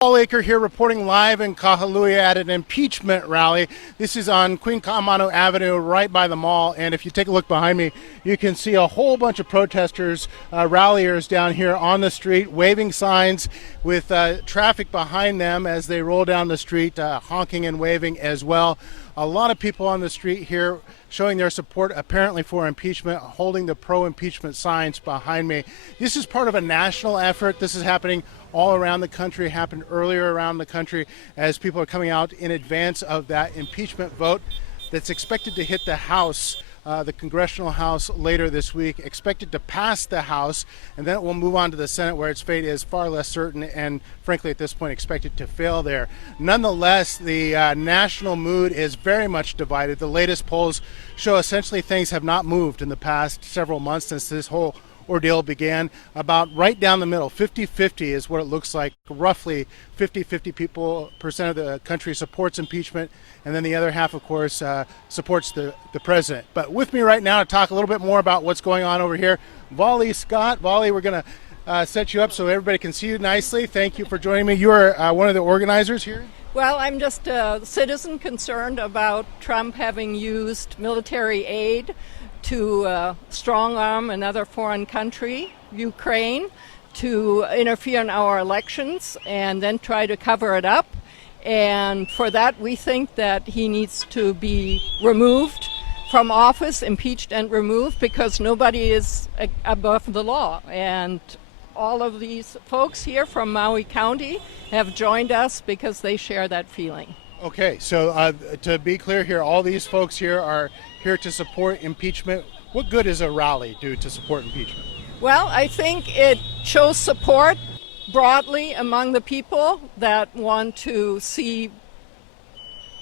Paul Aker here reporting live in Kahului at an impeachment rally. This is on Queen Ka'amanu Avenue right by the mall, and if you take a look behind me, you can see a whole bunch of protesters, ralliers down here on the street waving signs with traffic behind them as they roll down the street, honking and waving as well. A lot of people on the street here showing their support apparently for impeachment, holding the pro-impeachment signs behind me. This is part of a national effort. This is happening all around the country, happened earlier around the country as people are coming out in advance of that impeachment vote that's expected to hit the House, the Congressional House later this week, expected to pass the House, and then it will move on to the Senate where its fate is far less certain and frankly at this point expected to fail there. Nonetheless, the national mood is very much divided. The latest polls show essentially things have not moved in the past several months since this whole ordeal began. About right down the middle, 50-50 is what it looks like. Roughly 50% of the country supports impeachment, and then the other half, of course, supports the president. But with me right now to talk a little bit more about what's going on over here, Vali Scott. Vali, we're going to set you up so everybody can see you nicely. Thank you for joining me. You are one of the organizers here. Well, I'm just a citizen concerned about Trump having used military aid to strong-arm another foreign country, Ukraine, to interfere in our elections and then try to cover it up. And for that, we think that he needs to be removed from office, impeached and removed, because nobody is above the law. And all of these folks here from Maui County have joined us because they share that feeling. Okay, so to be clear here, all these folks here are here to support impeachment. What good does a rally do to support impeachment? Well, I think it shows support broadly among the people that want to see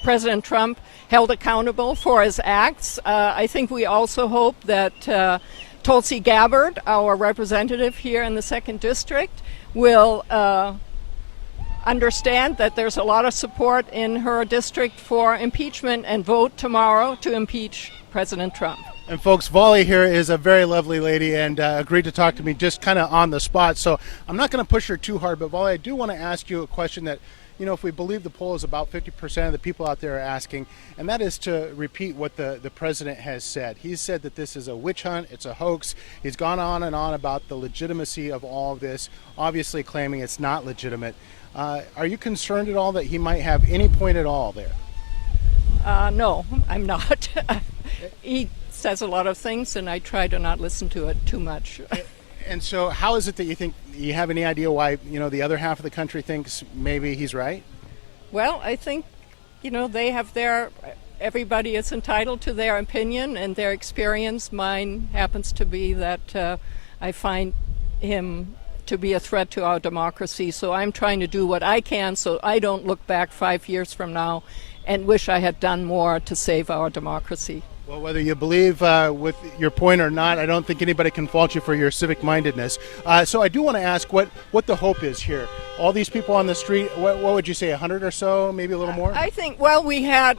President Trump held accountable for his acts. I think we also hope that Tulsi Gabbard, our representative here in the 2nd District, will understand that there's a lot of support in her district for impeachment and vote tomorrow to impeach President Trump. And folks, Vali here is a very lovely lady and agreed to talk to me just kind of on the spot. So I'm not going to push her too hard, but Vali, I do want to ask you a question that, you know, if we believe the poll is about 50% of the people out there are asking, and that is to repeat what the president has said. He's said that this is a witch hunt, it's a hoax. He's gone on and on about the legitimacy of all of this, obviously claiming it's not legitimate. Are you concerned at all that he might have any point at all there? No, I'm not. He says a lot of things, and I try to not listen to it too much. And so how is it that you think, you have any idea why, you know, the other half of the country thinks maybe he's right? Well, I think, you know, they have everybody is entitled to their opinion and their experience. Mine happens to be that I find him to be a threat to our democracy. So I'm trying to do what I can so I don't look back 5 years from now and wish I had done more to save our democracy. Well, whether you believe with your point or not, I don't think anybody can fault you for your civic-mindedness. So I do want to ask what the hope is here. All these people on the street, what would you say, 100 or so, maybe a little more? I think, well, we had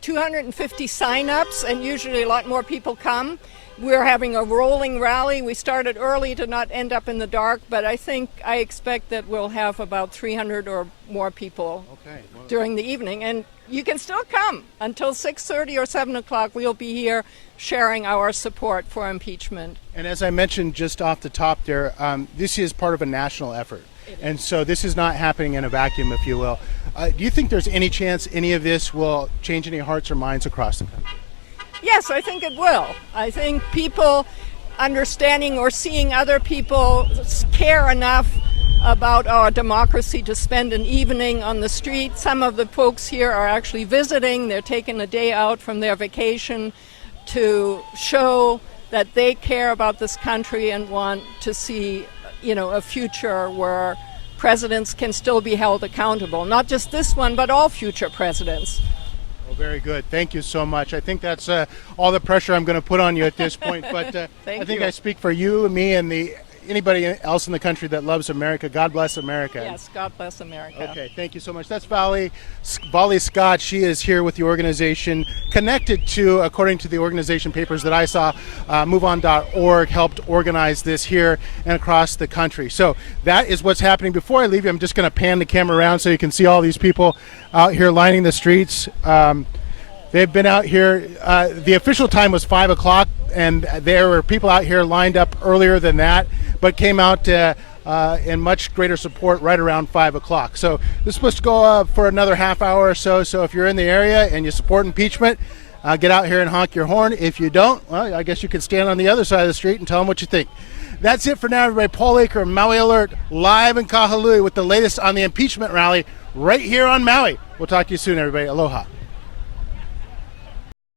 250 sign-ups, and usually a lot more people come. We're having a rolling rally. We started early to not end up in the dark, but I expect that we'll have about 300 or more people during the evening. And you can still come until 6:30 or 7 o'clock. We'll be here sharing our support for impeachment. And as I mentioned just off the top there, this is part of a national effort. And so this is not happening in a vacuum, if you will. Do you think there's any chance any of this will change any hearts or minds across the country? Yes, I think it will. I think people understanding or seeing other people care enough about our democracy to spend an evening on the street. Some of the folks here are actually visiting. They're taking a day out from their vacation to show that they care about this country and want to see, you know, a future where presidents can still be held accountable. Not just this one, but all future presidents. Very good. Thank you so much. I think that's all the pressure I'm going to put on you at this point. But I think I speak for you, me, and the anybody else in the country that loves America, God bless America. Yes, God bless America. Okay, thank you so much. That's Vali Scott. She is here with the organization, connected to, according to the organization papers that I saw, MoveOn.org helped organize this here and across the country. So that is what's happening. Before I leave you, I'm just going to pan the camera around so you can see all these people out here lining the streets. They've been out here. The official time was 5 o'clock, and there were people out here lined up earlier than that, but came out in much greater support right around 5 o'clock. So this is supposed to go for another half hour or so. So if you're in the area and you support impeachment, get out here and honk your horn. If you don't, well, I guess you can stand on the other side of the street and tell them what you think. That's it for now, everybody. Paul Aker, Maui Alert, live in Kahului with the latest on the impeachment rally right here on Maui. We'll talk to you soon, everybody. Aloha.